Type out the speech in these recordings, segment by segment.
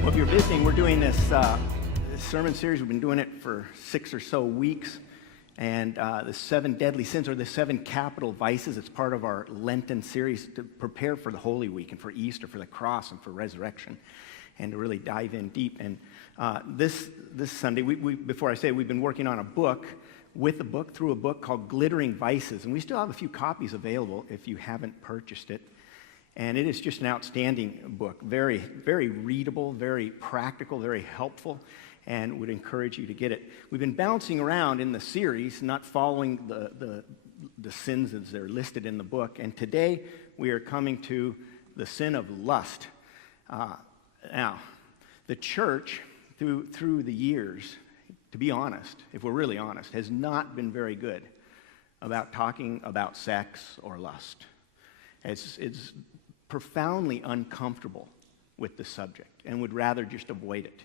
Well, if you're visiting, we're doing this sermon series. We've been doing it for 6 or so weeks. And the 7 deadly sins, or the 7 capital vices, it's part of our Lenten series to prepare for the Holy Week and for Easter, for the cross and for resurrection, and to really dive in deep. And this Sunday, before I say it, we've been working on a book, through a book called Glittering Vices. And we still have a few copies available if you haven't purchased it. And it is just an outstanding book, very, very readable, very practical, very helpful, and would encourage you to get it. We've been bouncing around in the series, not following the sins as they're listed in the book, and today we are coming to the sin of lust. Now, the church, through the years, to be honest, if we're really honest, has not been very good about talking about sex or lust. It's profoundly uncomfortable with the subject and would rather just avoid it.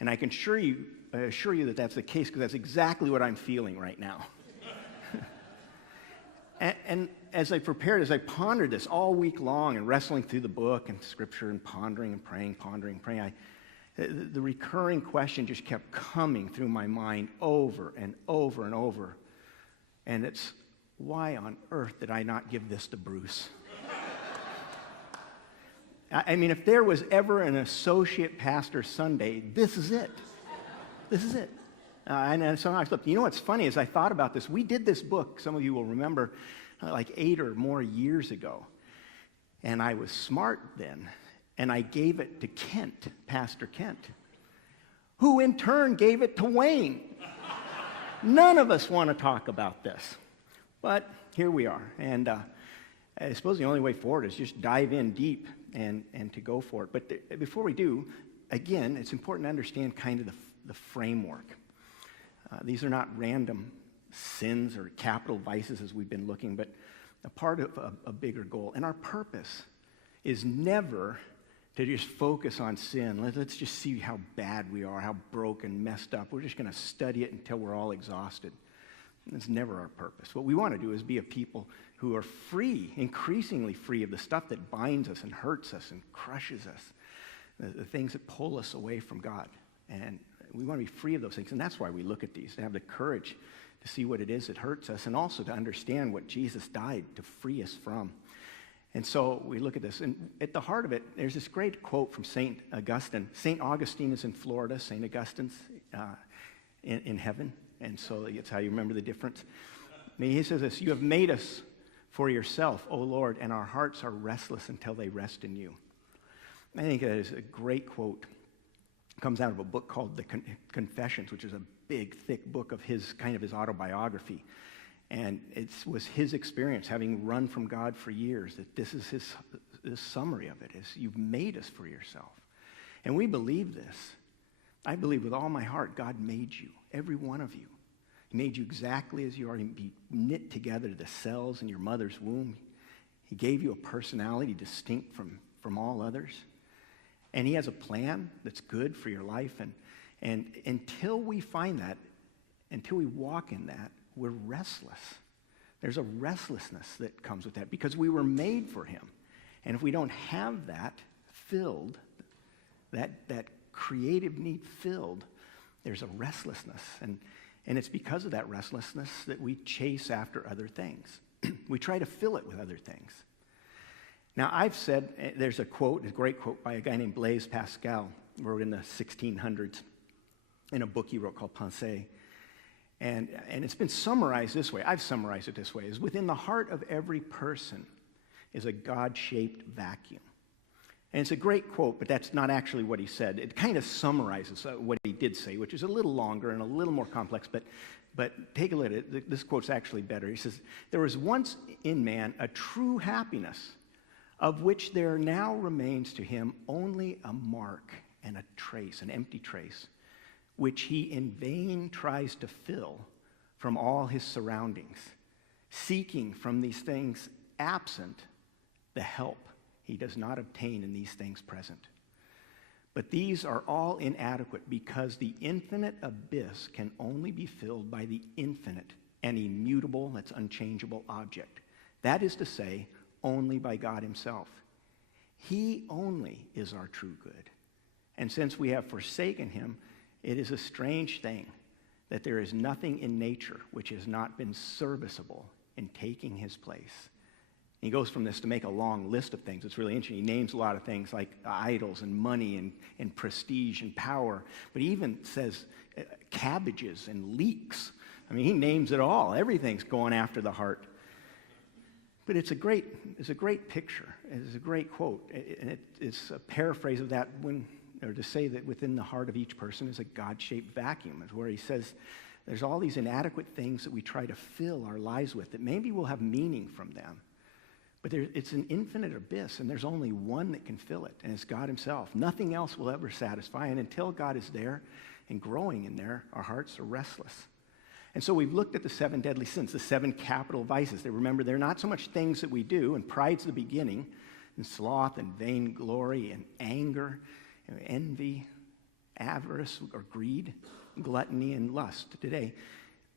And I can assure you that that's the case, because that's exactly what I'm feeling right now. and as I pondered this all week long and wrestling through the book and scripture and pondering and praying, the recurring question just kept coming through my mind over and over and over. And it's, why on earth did I not give this to Bruce? I mean, if there was ever an associate pastor Sunday, this is it. This is it. And so I thought, you know what's funny is I thought about this. We did this book, some of you will remember, like 8 or more years ago. And I was smart then, and I gave it to Kent, Pastor Kent, who in turn gave it to Wayne. None of us want to talk about this. But here we are. And I suppose the only way forward is just dive in deep and to go for it. But before we do, again, it's important to understand kind of the framework. These are not random sins or capital vices as we've been looking, but a part of a bigger goal. And our purpose is never to just focus on sin. Let's just see how bad we are, how broken, messed up. We're just going to study it until we're all exhausted. That's never our purpose. What we want to do is be a people who are free, increasingly free of the stuff that binds us and hurts us and crushes us, the things that pull us away from God. And we want to be free of those things. And that's why we look at these, to have the courage to see what it is that hurts us, and also to understand what Jesus died to free us from. And so we look at this, and at the heart of it, there's this great quote from St. Augustine. St. Augustine is in Florida. St. Augustine's in heaven. And so that's how you remember the difference. I mean, he says this: "You have made us for yourself, O Lord, and our hearts are restless until they rest in you." I think that is a great quote. It comes out of a book called The Confessions, which is a big, thick book of his autobiography. And it was his experience, having run from God for years, that this is this summary of it, is you've made us for yourself. And we believe this. I believe with all my heart God made you, every one of you. He made you exactly as you are. He knit together the cells in your mother's womb. He gave you a personality distinct from all others. And he has a plan that's good for your life. And until we find that, until we walk in that, we're restless. There's a restlessness that comes with that, because we were made for him. And if we don't have that filled, that creative need filled, there's a restlessness. And it's because of that restlessness that we chase after other things. We try to fill it with other things. Now, I've said, there's a great quote by a guy named Blaise Pascal, wrote in the 1600s in a book he wrote called Pensée. And it's been summarized this way. I've summarized it this way: is within the heart of every person is a God-shaped vacuum. And it's a great quote, but that's not actually what he said. It kind of summarizes what he did say, which is a little longer and a little more complex, but take a look at it. This quote's actually better. He says, "There was once in man a true happiness, of which there now remains to him only a mark and a trace, an empty trace, which he in vain tries to fill from all his surroundings, seeking from these things absent the help he does not obtain in these things present. But these are all inadequate, because the infinite abyss can only be filled by the infinite and immutable, that's unchangeable, object. That is to say, only by God himself. He only is our true good. And since we have forsaken him, it is a strange thing that there is nothing in nature which has not been serviceable in taking his place. He goes from this to make a long list of things. It's really interesting. He names a lot of things like idols and money and prestige and power. But he even says cabbages and leeks. I mean, he names it all. Everything's going after the heart. But it's a great picture. It's a great quote. And it's a paraphrase of that or to say that within the heart of each person is a God-shaped vacuum, is where he says there's all these inadequate things that we try to fill our lives with that maybe we'll have meaning from them. But it's an infinite abyss, and there's only one that can fill it, and it's God himself. Nothing else will ever satisfy, and until God is there and growing in there, our hearts are restless. And so we've looked at the 7 deadly sins, the 7 capital vices. Remember, they're not so much things that we do, and pride's the beginning, and sloth and vainglory and anger, and envy, avarice or greed, gluttony and lust. Today,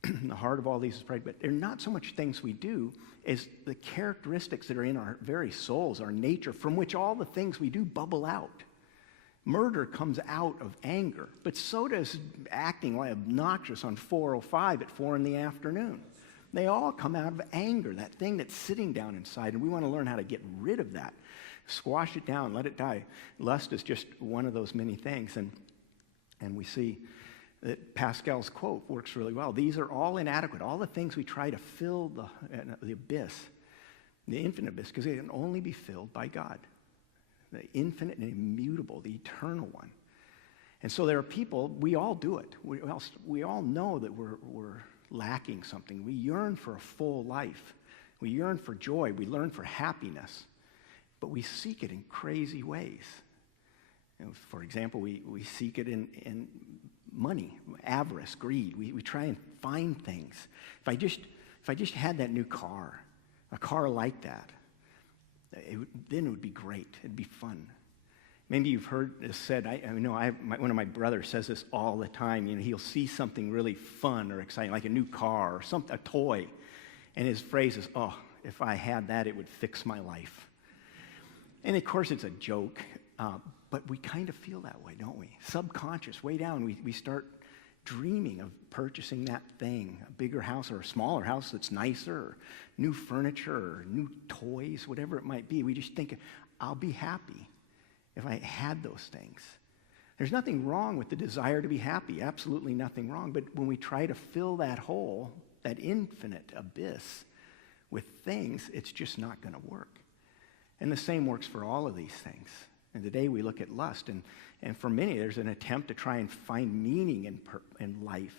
the heart of all these is pride, but they're not so much things we do as the characteristics that are in our very souls, our nature, from which all the things we do bubble out. Murder comes out of anger, but so does acting like obnoxious on 405 at 4 in the afternoon. They all come out of anger, that thing that's sitting down inside, and we want to learn how to get rid of that. Squash it down, let it die. Lust is just one of those many things, and we see that Pascal's quote works really well. These are all inadequate. All the things we try to fill the abyss, the infinite abyss, because they can only be filled by God, the infinite and immutable, the eternal one. And so there are people, we all do it. We all know that we're lacking something. We yearn for a full life. We yearn for joy. We yearn for happiness. But we seek it in crazy ways. For example, we seek it in money, avarice, greed. We try and find things. If I just had that new car, a car like that, then it would be great. It'd be fun. Maybe you've heard this said. One of my brothers says this all the time. He'll see something really fun or exciting, like a new car or a toy, and his phrase is, "Oh, if I had that, it would fix my life." And of course, it's a joke. But we kind of feel that way, don't we? Subconscious, way down, we start dreaming of purchasing that thing, a bigger house or a smaller house that's nicer, or new furniture, or new toys, whatever it might be. We just think, I'll be happy if I had those things. There's nothing wrong with the desire to be happy, absolutely nothing wrong. But when we try to fill that hole, that infinite abyss, with things, it's just not going to work. And the same works for all of these things. And today we look at lust, and for many there's an attempt to try and find meaning in life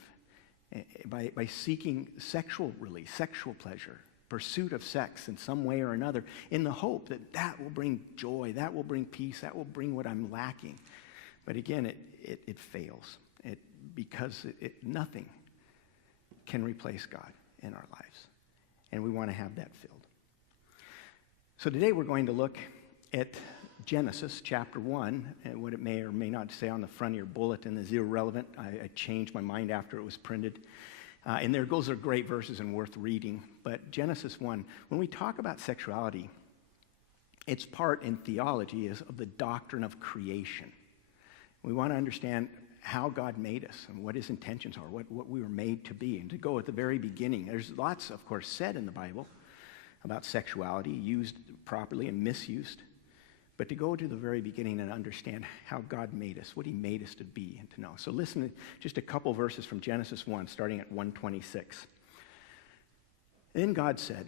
by seeking sexual release, sexual pleasure, pursuit of sex in some way or another, in the hope that will bring joy, that will bring peace, that will bring what I'm lacking. But again, it fails because nothing can replace God in our lives, and we want to have that filled. So today we're going to look at Genesis chapter 1, and what it may or may not say on the front of your bulletin is irrelevant. I changed my mind after it was printed. And those are great verses and worth reading. But Genesis 1, when we talk about sexuality, its part in theology is of the doctrine of creation. We want to understand how God made us and what his intentions are, what we were made to be. And to go at the very beginning, there's lots, of course, said in the Bible about sexuality, used properly and misused. But to go to the very beginning and understand how God made us, what he made us to be and to know. So listen to just a couple verses from Genesis 1, starting at 1:26. Then God said,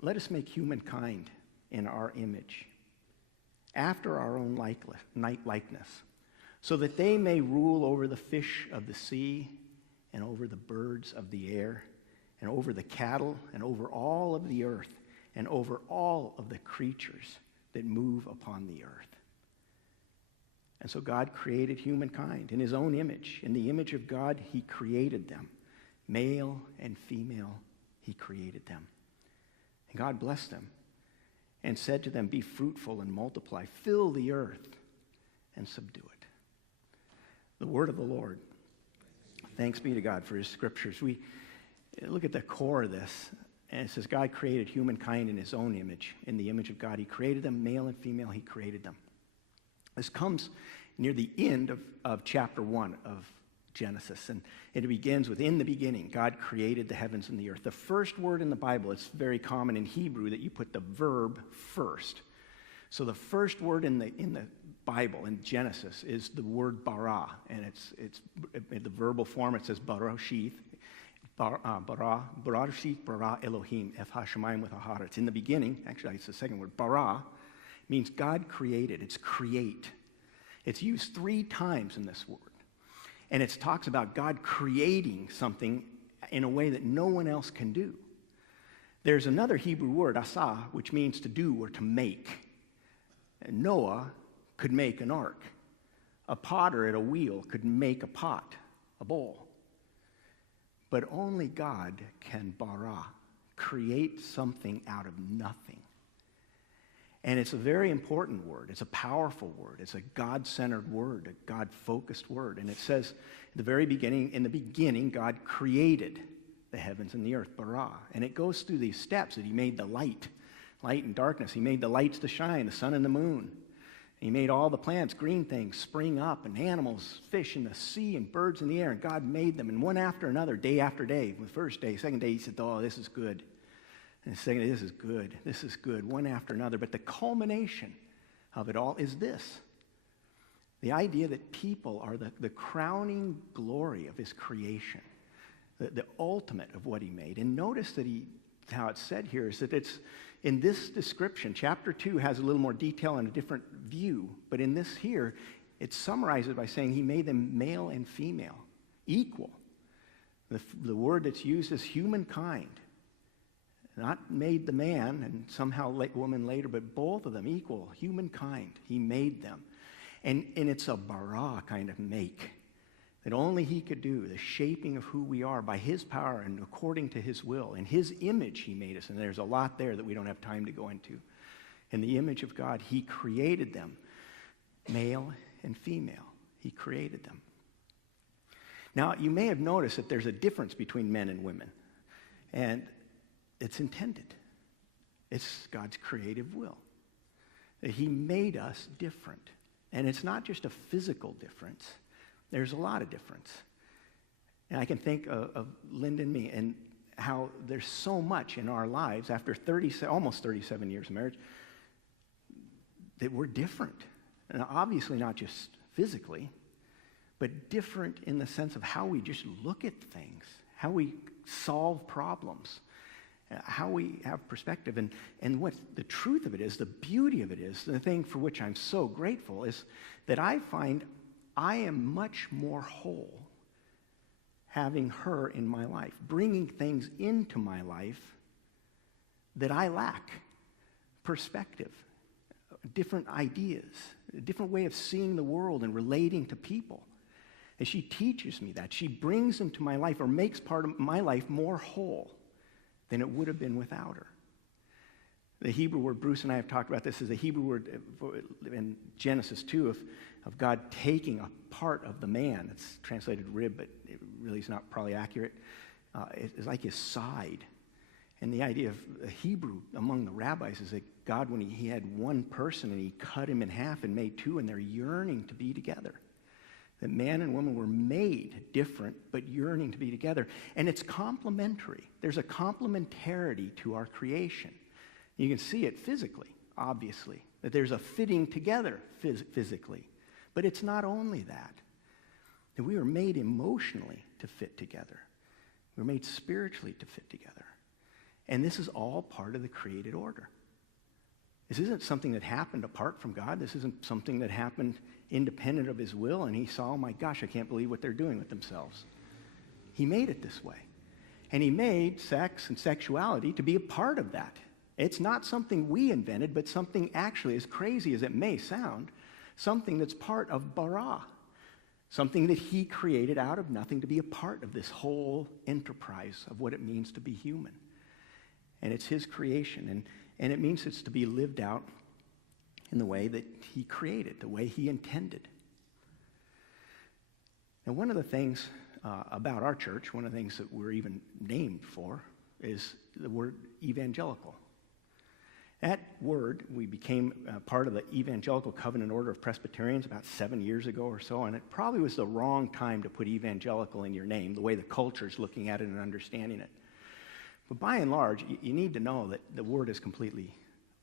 "Let us make humankind in our image, after our own likeness, so that they may rule over the fish of the sea and over the birds of the air and over the cattle and over all of the earth and over all of the creatures that move upon the earth." And so God created humankind in his own image. In the image of God, he created them. Male and female, he created them. And God blessed them and said to them, "Be fruitful and multiply, fill the earth and subdue it." The word of the Lord. Thanks be to God for his scriptures. We look at the core of this. And it says God created humankind in his own image. In the image of God, he created them. Male and female, he created them. This comes near the end of chapter 1 of Genesis, and it begins with, in the beginning, God created the heavens and the earth. The first word in the Bible, it's very common in Hebrew that you put the verb first. So the first word in the Bible, in Genesis, is the word bara, and it's in the verbal form. It says barashith, barashith bara Elohim, ef hashemayim with a har. It's in the beginning. Actually, it's the second word. Bara means God created. It's create. It's used 3 times in this word. And it talks about God creating something in a way that no one else can do. There's another Hebrew word, asa, which means to do or to make. And Noah could make an ark. A potter at a wheel could make a pot, a bowl. But only God can bara, create something out of nothing. And it's a very important word. It's a powerful word. It's a God-centered word, a God-focused word. And it says at the very beginning, in the beginning, God created the heavens and the earth, bara. And it goes through these steps that he made the light and darkness. He made the lights to shine, the sun and the moon. He made all the plants, green things, spring up, and animals, fish in the sea, and birds in the air. And God made them, and one after another, day after day. The first day, second day, he said, oh, this is good. And the second day, this is good, one after another. But the culmination of it all is this. The idea that people are the crowning glory of his creation, the ultimate of what he made. And notice that how it's said here is that it's, in this description, chapter 2 has a little more detail and a different view, but in this here, it summarizes by saying he made them male and female, equal. The word that's used is humankind. Not made the man and somehow woman later, but both of them equal, humankind. He made them. And it's a bara kind of make that only he could do, the shaping of who we are by his power and according to his will. In his image he made us, and there's a lot there that we don't have time to go into. In the image of God, he created them, male and female. He created them. Now, you may have noticed that there's a difference between men and women, and it's intended. It's God's creative will. That he made us different. And it's not just a physical difference. There's a lot of difference. And I can think of Linda and me and how there's so much in our lives after almost 37 years of marriage that we're different. And obviously not just physically, but different in the sense of how we just look at things, how we solve problems, how we have perspective. And what the truth of it is, the beauty of it is, the thing for which I'm so grateful is that I find I am much more whole having her in my life, bringing things into my life that I lack. Perspective, different ideas, a different way of seeing the world and relating to people. And she teaches me that. She brings into my life or makes part of my life more whole than it would have been without her. The Hebrew word, Bruce and I have talked about this, is the Hebrew word in Genesis 2 of God taking a part of the man. It's translated rib, but it really is not probably accurate. It's like his side. And the idea of Hebrew among the rabbis is that God, when he had one person and he cut him in half and made two, and they're yearning to be together. That man and woman were made different, but yearning to be together. And it's complementary. There's a complementarity to our creation. You can see it physically, obviously, that there's a fitting together physically. But it's not only that. That we were made emotionally to fit together. We were made spiritually to fit together. And this is all part of the created order. This isn't something that happened apart from God. This isn't something that happened independent of his will, and he saw, oh my gosh, I can't believe what they're doing with themselves. He made it this way. And he made sex and sexuality to be a part of that. It's not something we invented, but something actually, as crazy as it may sound, something that's part of bara. Something that he created out of nothing to be a part of this whole enterprise of what it means to be human. And it's his creation, and it means it's to be lived out in the way that he created, the way he intended. Now, one of the things about our church, one of the things that we're even named for, is the word evangelical. That word, we became part of the Evangelical Covenant Order of Presbyterians about 7 years ago or so, and it probably was the wrong time to put evangelical in your name, the way the culture's looking at it and understanding it. But by and large, you need to know that the word is completely,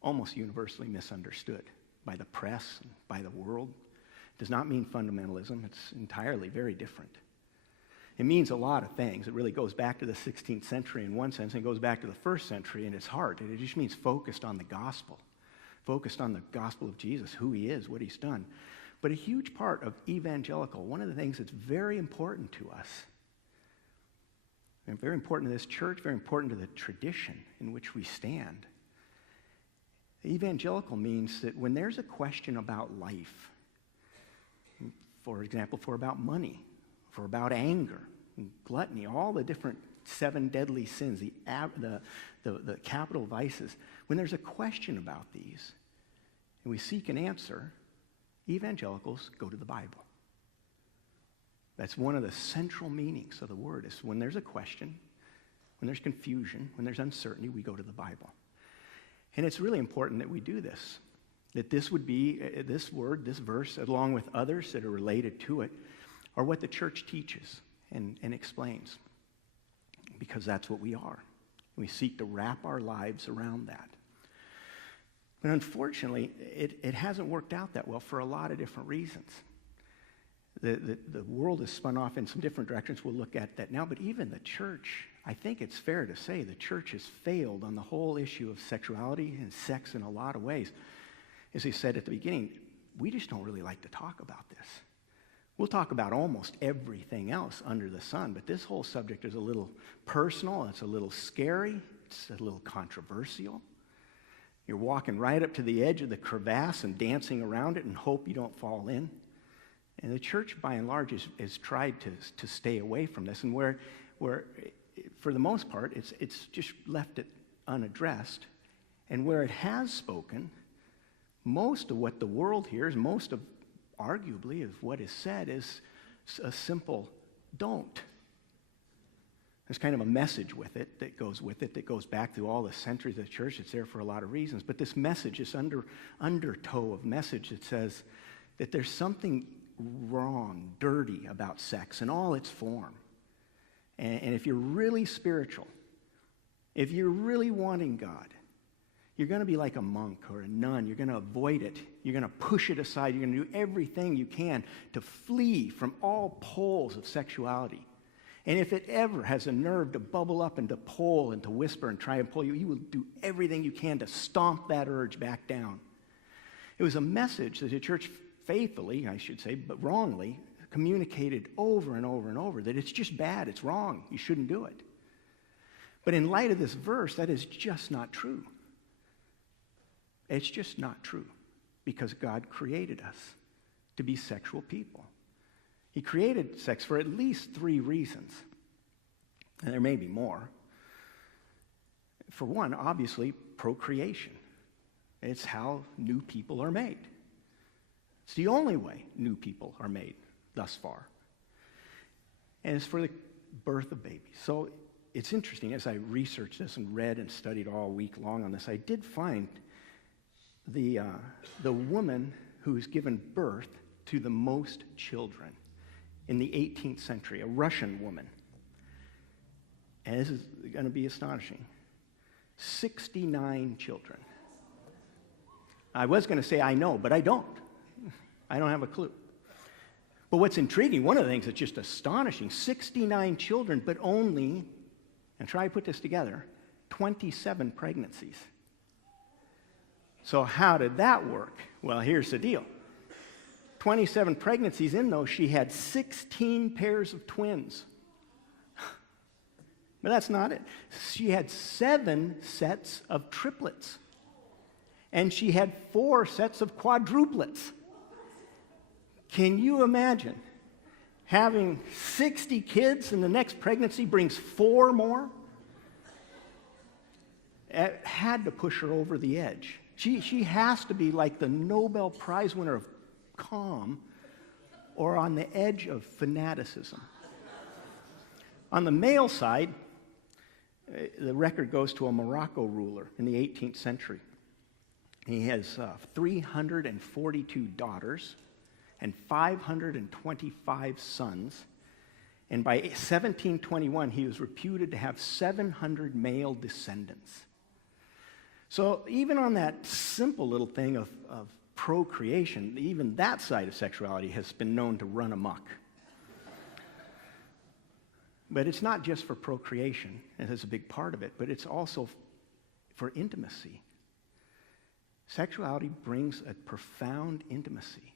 almost universally misunderstood by the press and by the world. It does not mean fundamentalism. It's entirely very different. It means a lot of things. It really goes back to the 16th century in one sense, and it goes back to the first century in its heart. It just means focused on the gospel of Jesus, who he is, what he's done. But a huge part of evangelical, one of the things that's very important to us, and very important to this church, very important to the tradition in which we stand, evangelical means that when there's a question about life, for example, about money, for about anger and gluttony, all the different 7 deadly sins, the capital vices. When there's a question about these and we seek an answer, evangelicals go to the Bible. That's one of the central meanings of the word, is when there's a question, when there's confusion, when there's uncertainty, we go to the Bible. And it's really important that we do this, that this would be, this word, this verse, along with others that are related to it, are what the church teaches and explains, because that's what we are. We seek to wrap our lives around that. But unfortunately, it hasn't worked out that well for a lot of different reasons. The world has spun off in some different directions. We'll look at that now. But even the church, I think it's fair to say the church has failed on the whole issue of sexuality and sex in a lot of ways. As I said at the beginning, we just don't really like to talk about this. We'll talk about almost everything else under the sun, but this whole subject is a little personal, it's a little scary, it's a little controversial. You're walking right up to the edge of the and dancing around it and hope you don't fall in. And the church, by and large, has tried to stay away from this, and where for the most part, it's just left it unaddressed. And where it has spoken, most of what the world hears, most of arguably of what is said, is a simple don't. There's kind of a message with it, that goes back through all the centuries of the church. It's there for a lot of reasons. But this message, this undertow of message that says that there's something wrong, dirty about sex in all its form. And if you're really spiritual, if you're really wanting God, you're going to be like a monk or a nun. You're going to avoid it. You're going to push it aside. You're going to do everything you can to flee from all poles of sexuality. And if it ever has a nerve to bubble up and to pull and to whisper and try and pull you, you will do everything you can to stomp that urge back down. It was a message that the church faithfully, I should say, but wrongly, communicated over and over and over, that it's just bad, it's wrong, you shouldn't do it. But in light of this verse, that is just not true. It's just not true, because God created us to be sexual people. He created sex for at least 3 reasons, and there may be more. For one, obviously, procreation. It's how new people are made. It's the only way new people are made thus far. And it's for the birth of babies. So it's interesting, as I researched this and read and studied all week long on this, I did find the woman who's given birth to the most children in the 18th century, a Russian woman. And this is going to be astonishing. 69 children. I was going to say I know, but I don't. I don't have a clue. But what's intriguing, one of the things that's just astonishing, 69 children, but only, and try to put this together, 27 pregnancies. So how did that work? Well, here's the deal. 27 pregnancies in those, she had 16 pairs of twins. But that's not it. She had 7 sets of triplets. And she had 4 sets of quadruplets. Can you imagine having 60 kids and the next pregnancy brings 4 more? It had to push her over the edge. She has to be like the Nobel Prize winner of calm or on the edge of fanaticism. On the male side, the record goes to a Morocco ruler in the 18th century. He has 342 daughters and 525 sons. And by 1721, he was reputed to have 700 male descendants. So even on that simple little thing of procreation, even that side of sexuality has been known to run amok. But it's not just for procreation, it is a big part of it, but it's also for intimacy. Sexuality brings a profound intimacy.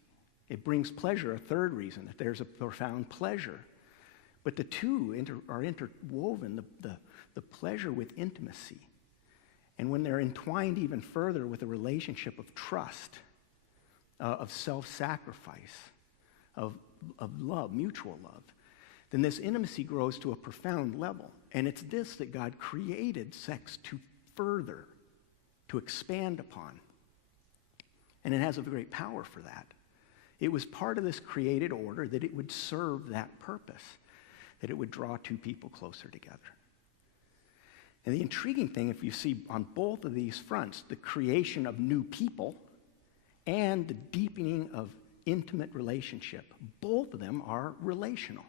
It brings pleasure, a third reason, that there's a profound pleasure. But the two are interwoven, the pleasure with intimacy. And when they're entwined even further with a relationship of trust, of self-sacrifice, of love, mutual love, then this intimacy grows to a profound level. And it's this that God created sex to further, to expand upon. And it has a great power for that. It was part of this created order that it would serve that purpose, that it would draw two people closer together. And the intriguing thing, if you see on both of these fronts, the creation of new people and the deepening of intimate relationship, both of them are relational.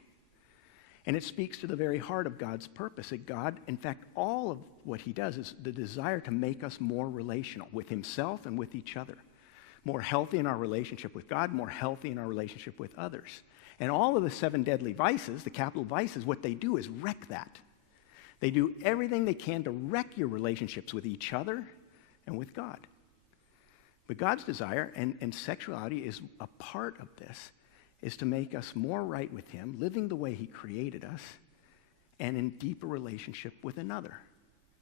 And it speaks to the very heart of God's purpose, that God, in fact, all of what he does is the desire to make us more relational with himself and with each other. More healthy in our relationship with God, more healthy in our relationship with others. And all of the 7 deadly vices, the capital vices, what they do is wreck that. They do everything they can to wreck your relationships with each other and with God. But God's desire, and sexuality is a part of this, is to make us more right with him, living the way he created us, and in deeper relationship with another.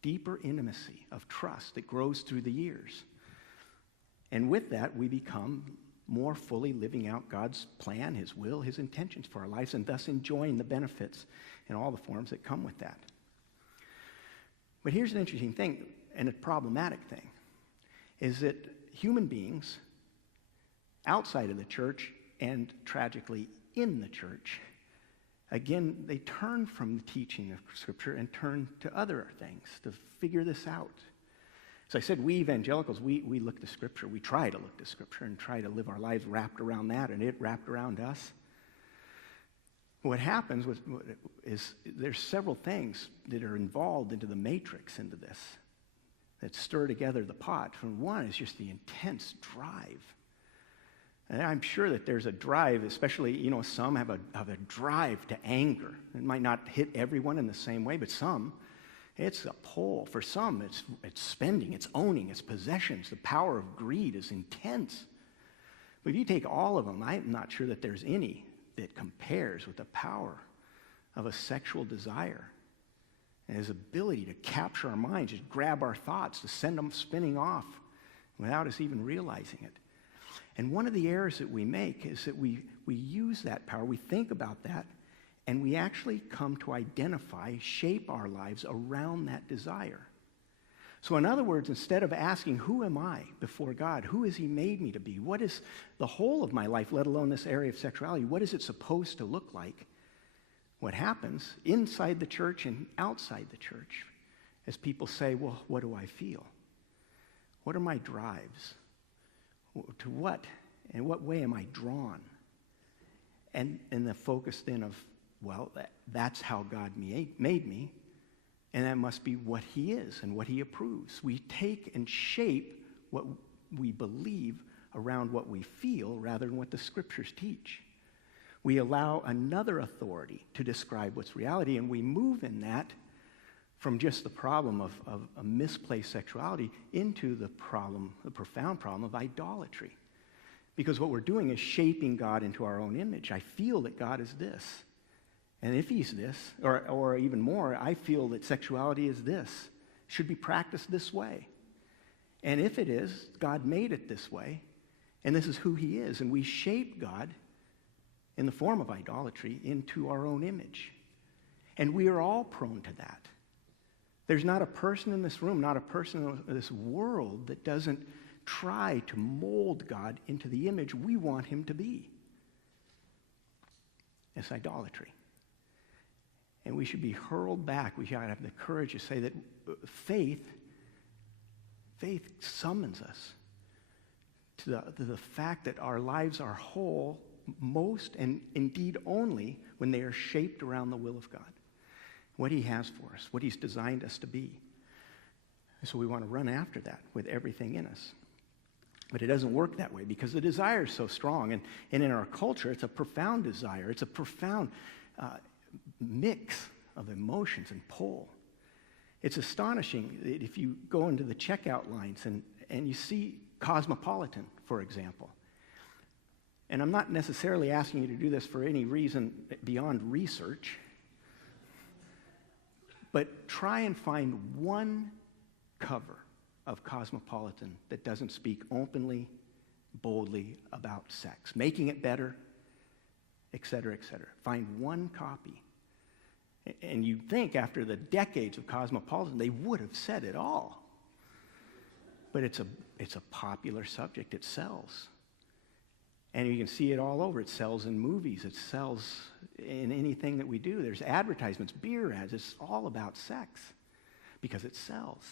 Deeper intimacy of trust that grows through the years. And with that, we become more fully living out God's plan, his will, his intentions for our lives, and thus enjoying the benefits in all the forms that come with that. But here's an interesting thing, and a problematic thing, is that human beings outside of the church and tragically in the church, again, they turn from the teaching of Scripture and turn to other things to figure this out. So I said, we evangelicals, we look to Scripture. We try to look to Scripture and try to live our lives wrapped around that, and it wrapped around us. What happens is there's several things that are involved into the matrix into this that stir together the pot. And one is just the intense drive. And I'm sure that there's a drive, especially, some have a drive to anger. It might not hit everyone in the same way, but some, it's a pull. For some, it's spending, it's owning, it's possessions. The power of greed is intense. But if you take all of them, I'm not sure that there's any that compares with the power of a sexual desire and his ability to capture our minds, just grab our thoughts, to send them spinning off without us even realizing it. And one of the errors that we make is that we use that power, we think about that, and we actually come to identify, shape our lives around that desire. So in other words, instead of asking, who am I before God? Who has he made me to be? What is the whole of my life, let alone this area of sexuality? What is it supposed to look like? What happens inside the church and outside the church is people say, well, what do I feel? What are my drives? To what? In what way am I drawn? And the focus then of, well, that's how God made me, and that must be what he is and what he approves. We take and shape what we believe around what we feel rather than what the Scriptures teach. We allow another authority to describe what's reality, and we move in that from just the problem of a misplaced sexuality into the profound problem of idolatry. Because what we're doing is shaping God into our own image. I feel that God is this. And if he's this, or even more, I feel that sexuality is this, should be practiced this way. And if it is, God made it this way, and this is who he is. And we shape God in the form of idolatry into our own image. And we are all prone to that. There's not a person in this room, not a person in this world that doesn't try to mold God into the image we want him to be. It's idolatry. And we should be hurled back. We should have the courage to say that faith summons us to the fact that our lives are whole most and indeed only when they are shaped around the will of God, what he has for us, what he's designed us to be. And so we want to run after that with everything in us. But it doesn't work that way because the desire is so strong. And in our culture, it's a profound desire. It's a profound mix of emotions and pull. It's astonishing that if you go into the checkout lines and you see Cosmopolitan, for example. And I'm not necessarily asking you to do this for any reason beyond research, but try and find one cover of Cosmopolitan that doesn't speak openly, boldly about sex, making it better, et cetera, et cetera. Find one copy. And you'd think after the decades of Cosmopolitan, they would have said it all. But it's a popular subject. It sells. And you can see it all over. It sells in movies. It sells in anything that we do. There's advertisements, beer ads. It's all about sex because it sells.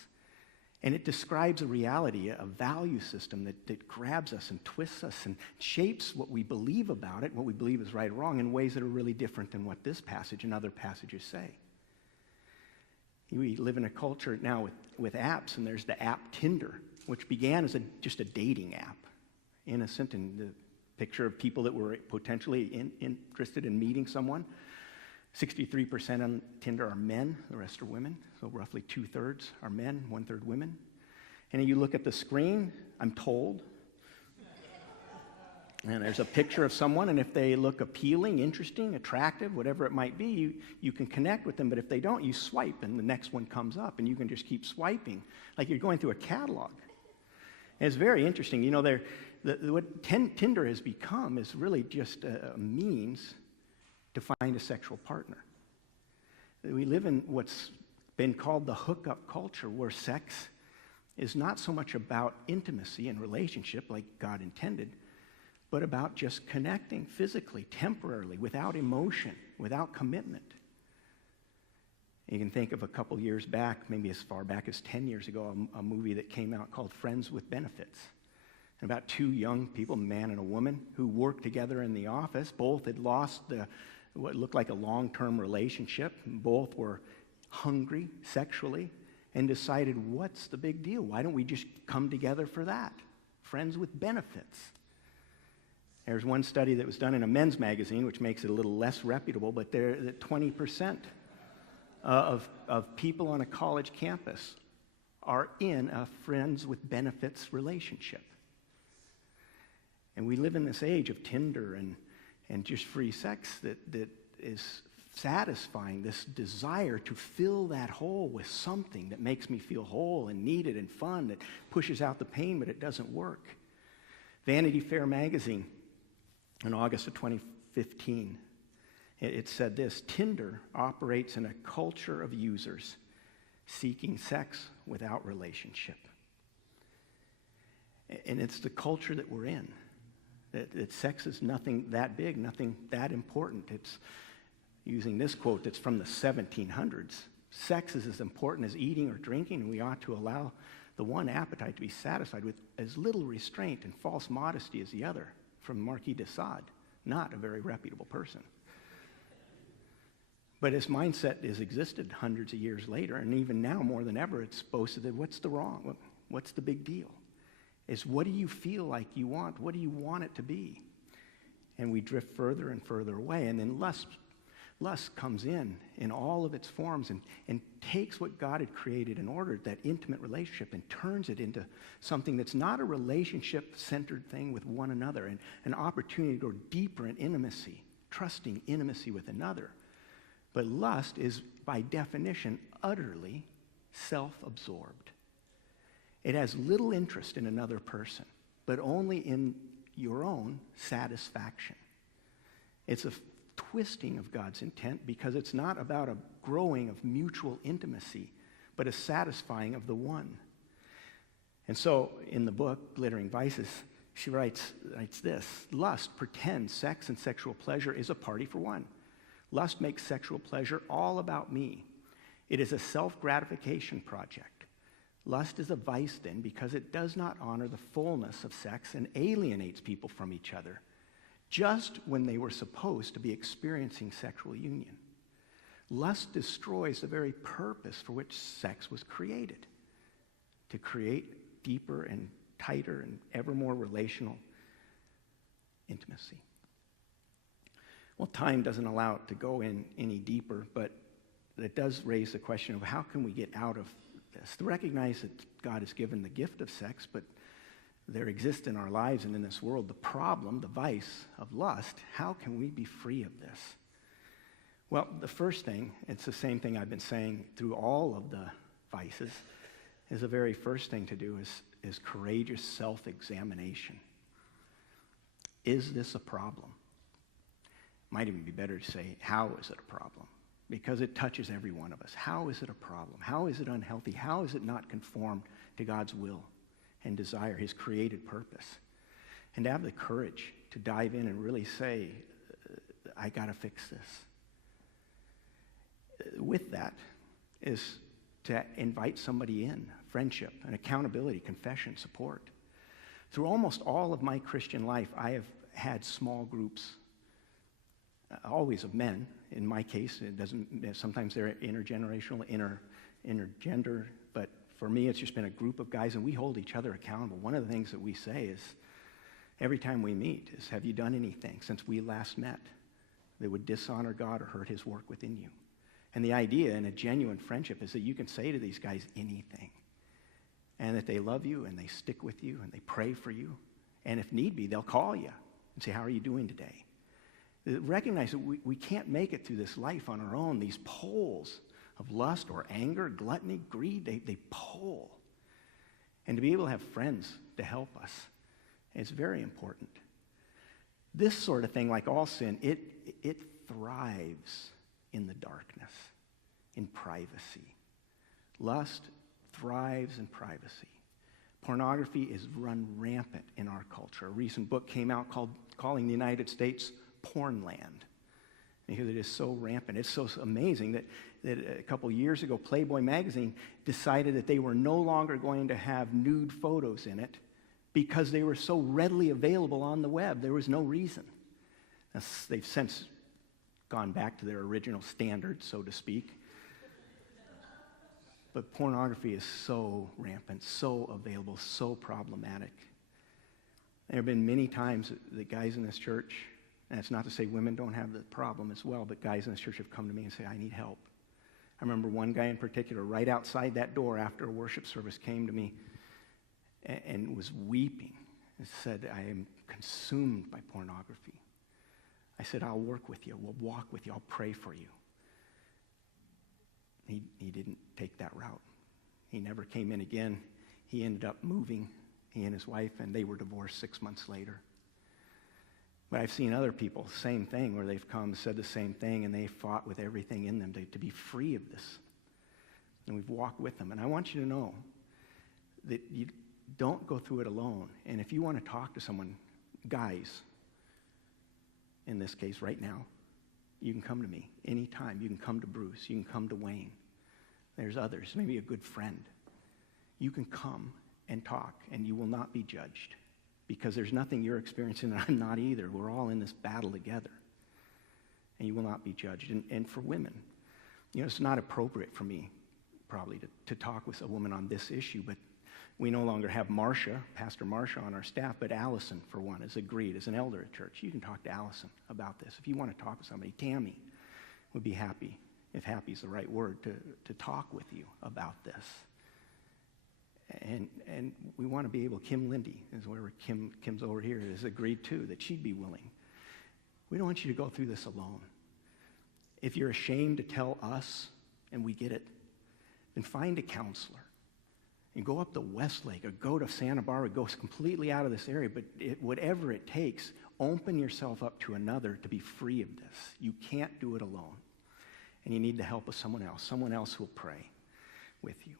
And it describes a reality, a value system that grabs us and twists us and shapes what we believe about it, what we believe is right or wrong, in ways that are really different than what this passage and other passages say. We live in a culture now with apps, and there's the app Tinder, which began as just a dating app, innocent, and the picture of people that were potentially interested in meeting someone. 63% on Tinder are men, the rest are women, so roughly 2/3 are men, 1/3 women. And you look at the screen, I'm told, and there's a picture of someone, and if they look appealing, interesting, attractive, whatever it might be, you can connect with them, but if they don't, you swipe, and the next one comes up, and you can just keep swiping, like you're going through a catalog. And it's very interesting. You know, what Tinder has become is really just a means to find a sexual partner. We live in what's been called the hookup culture, where sex is not so much about intimacy and relationship like God intended, but about just connecting physically, temporarily, without emotion, without commitment. You can think of a couple years back, maybe as far back as 10 years ago, a movie that came out called Friends with Benefits. And about two young people, a man and a woman, who worked together in the office. Both had lost what looked like a long-term relationship. Both were hungry sexually and decided, what's the big deal? Why don't we just come together for that? Friends with benefits. There's one study that was done in a men's magazine, which makes it a little less reputable, but that 20% of people on a college campus are in a friends with benefits relationship. And we live in this age of Tinder and just free sex that is satisfying this desire to fill that hole with something that makes me feel whole and needed and fun, that pushes out the pain, but it doesn't work. Vanity Fair magazine, in August of 2015, it said this: Tinder operates in a culture of users seeking sex without relationship. And it's the culture that we're in. That sex is nothing that big, nothing that important. It's, using this quote that's from the 1700s, sex is as important as eating or drinking, and we ought to allow the one appetite to be satisfied with as little restraint and false modesty as the other, from Marquis de Sade, not a very reputable person. But his mindset has existed hundreds of years later, and even now more than ever, it's boasted that what's the wrong? What's the big deal? It's what do you feel like you want? What do you want it to be? And we drift further and further away, and then lust comes in all of its forms and takes what God had created and ordered, that intimate relationship, and turns it into something that's not a relationship-centered thing with one another, and an opportunity to go deeper in intimacy, trusting intimacy with another. But lust is, by definition, utterly self-absorbed. It has little interest in another person, but only in your own satisfaction. It's a twisting of God's intent because it's not about a growing of mutual intimacy, but a satisfying of the one. And so in the book, Glittering Vices, she writes this: lust pretends sex and sexual pleasure is a party for one. Lust makes sexual pleasure all about me. It is a self-gratification project. Lust is a vice then because it does not honor the fullness of sex and alienates people from each other, just when they were supposed to be experiencing sexual union. Lust destroys the very purpose for which sex was created, to create deeper and tighter and ever more relational intimacy. Well, time doesn't allow it to go in any deeper, but it does raise the question of how can we get out of this? To recognize that God has given the gift of sex, but there exists in our lives and in this world the problem, the vice of lust. How can we be free of this? Well, the first thing, it's the same thing I've been saying through all of the vices, is the very first thing to do is courageous self-examination. Is this a problem? Might even be better to say, how is it a problem? Because it touches every one of us. How is it a problem? How is it unhealthy? How is it not conformed to God's will and desire, his created purpose? And to have the courage to dive in and really say, I got to fix this. With that is to invite somebody in, friendship, and accountability, confession, support. Through almost all of my Christian life, I have had small groups, always of men. In my case, it doesn't. Sometimes they're intergenerational, intergender, but for me, it's just been a group of guys, and we hold each other accountable. One of the things that we say is, every time we meet, is, have you done anything since we last met that would dishonor God or hurt his work within you? And the idea in a genuine friendship is that you can say to these guys anything, and that they love you, and they stick with you, and they pray for you, and if need be, they'll call you and say, how are you doing today? Recognize that we can't make it through this life on our own. These poles of lust or anger, gluttony, greed, they pull. And to be able to have friends to help us is very important. This sort of thing, like all sin, it thrives in the darkness, in privacy. Lust thrives in privacy. Pornography is run rampant in our culture. A recent book came out calling the United States Pornland, because it is so rampant. It's so amazing that a couple years ago, Playboy magazine decided that they were no longer going to have nude photos in it because they were so readily available on the web. There was no reason. They've since gone back to their original standards, so to speak. But pornography is so rampant, so available, so problematic. There have been many times that guys in this church, and it's not to say women don't have the problem as well, but guys in this church have come to me and say, I need help. I remember one guy in particular, right outside that door after a worship service, came to me and was weeping and said, I am consumed by pornography. I said, I'll work with you. We'll walk with you. I'll pray for you. He didn't take that route. He never came in again. He ended up moving, he and his wife, and they were divorced 6 months later. But I've seen other people, same thing, where they've come, said the same thing, and they fought with everything in them to be free of this. And we've walked with them. And I want you to know that you don't go through it alone. And if you want to talk to someone, guys, in this case right now, you can come to me anytime. You can come to Bruce. You can come to Wayne. There's others, maybe a good friend. You can come and talk, and you will not be judged, because there's nothing you're experiencing that I'm not either. We're all in this battle together, and you will not be judged. And for women, it's not appropriate for me probably to talk with a woman on this issue, but we no longer have Marcia, Pastor Marcia, on our staff, but Allison, for one, has agreed as an elder at church. You can talk to Allison about this. If you want to talk with somebody, Tammy would be happy, if happy is the right word, to talk with you about this. And we want to be able, Kim Lindy, is where Kim's over here, has agreed too, that she'd be willing. We don't want you to go through this alone. If you're ashamed to tell us, and we get it, then find a counselor. And go up to Westlake or go to Santa Barbara, go completely out of this area, but whatever it takes, open yourself up to another to be free of this. You can't do it alone. And you need the help of someone else who will pray with you.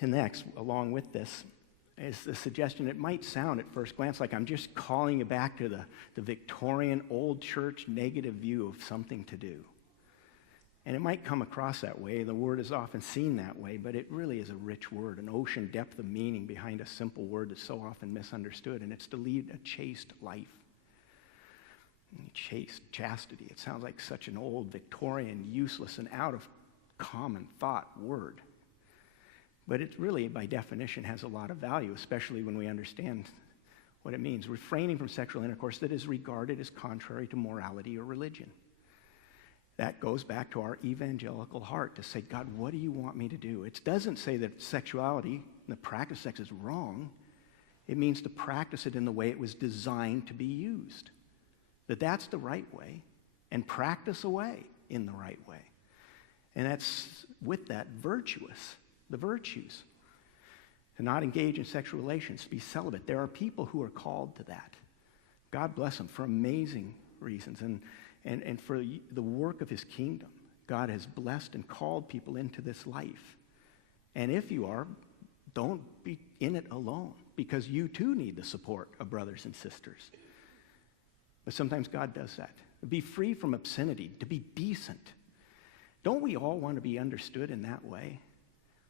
And next, along with this, is the suggestion. It might sound at first glance like I'm just calling you back to the Victorian old church negative view of something to do. And it might come across that way. The word is often seen that way, but it really is a rich word, an ocean depth of meaning behind a simple word that's so often misunderstood, and it's to lead a chaste life. Chaste, chastity, it sounds like such an old Victorian, useless, and out of common thought word. But it really, by definition, has a lot of value, especially when we understand what it means. Refraining from sexual intercourse that is regarded as contrary to morality or religion. That goes back to our evangelical heart to say, God, what do you want me to do? It doesn't say that sexuality and the practice of sex is wrong. It means to practice it in the way it was designed to be used. That's the right way, and practice away in the right way. And that's, with that, virtuous, the virtues. To not engage in sexual relations, to be celibate. There are people who are called to that. God bless them for amazing reasons. And for the work of his kingdom, God has blessed and called people into this life. And if you are, don't be in it alone, because you too need the support of brothers and sisters. But sometimes God does that. Be free from obscenity, to be decent. Don't we all want to be understood in that way?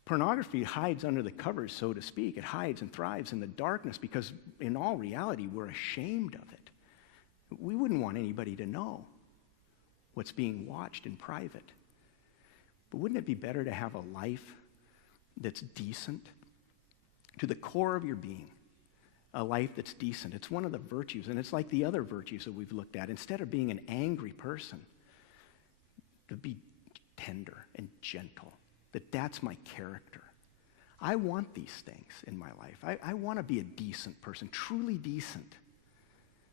Pornography hides under the covers, so to speak. It hides and thrives in the darkness because in all reality, we're ashamed of it. We wouldn't want anybody to know what's being watched in private. But wouldn't it be better to have a life that's decent to the core of your being? A life that's decent. It's one of the virtues, and it's like the other virtues that we've looked at. Instead of being an angry person, to be tender and gentle. That's my character. I want these things in my life. I want to be a decent person, truly decent,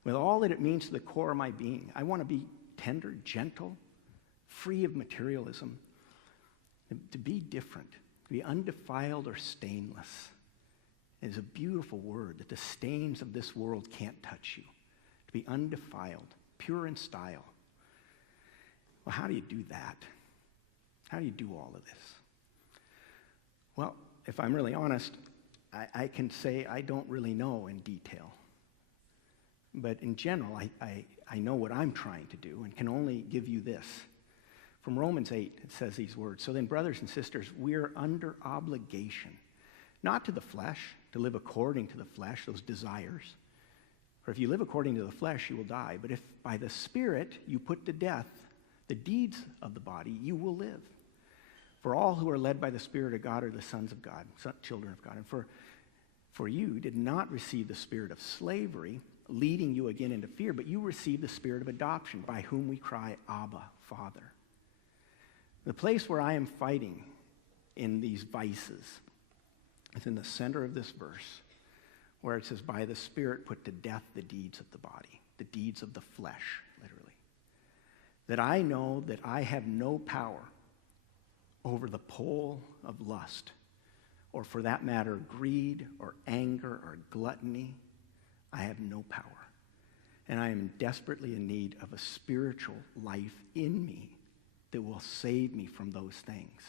with all that it means to the core of my being. I want to be tender, gentle, free of materialism, to be different, to be undefiled or stainless. It is a beautiful word that the stains of this world can't touch you. To be undefiled, pure in style. Well, how do you do that? How do you do all of this? Well, if I'm really honest, I can say I don't really know in detail. But in general, I know what I'm trying to do and can only give you this. From Romans 8, it says these words. So then, brothers and sisters, we're under obligation, not to the flesh, to live according to the flesh, those desires. For if you live according to the flesh, you will die. But if by the Spirit you put to death the deeds of the body, you will live. For all who are led by the Spirit of God are the sons of God, children of God. And for you did not receive the spirit of slavery, leading you again into fear, but you received the spirit of adoption, by whom we cry, Abba, Father. The place where I am fighting in these vices is in the center of this verse, where it says, by the Spirit put to death the deeds of the body, the deeds of the flesh, literally. That I know that I have no power over the pole of lust, or for that matter, greed or anger or gluttony. I have no power. And I am desperately in need of a spiritual life in me that will save me from those things.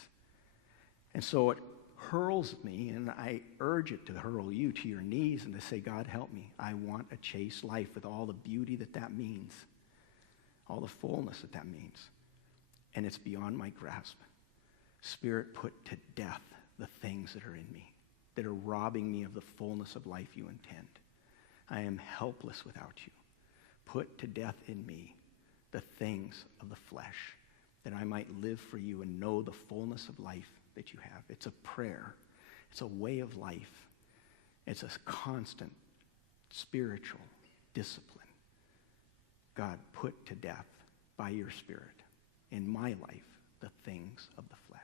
And so it hurls me, and I urge it to hurl you to your knees and to say, God, help me. I want a chaste life with all the beauty that means, all the fullness that means. And it's beyond my grasp. Spirit, put to death the things that are in me, that are robbing me of the fullness of life you intend. I am helpless without you. Put to death in me the things of the flesh, that I might live for you and know the fullness of life that you have. It's a prayer. It's a way of life. It's a constant spiritual discipline. God, put to death by your Spirit in my life the things of the flesh.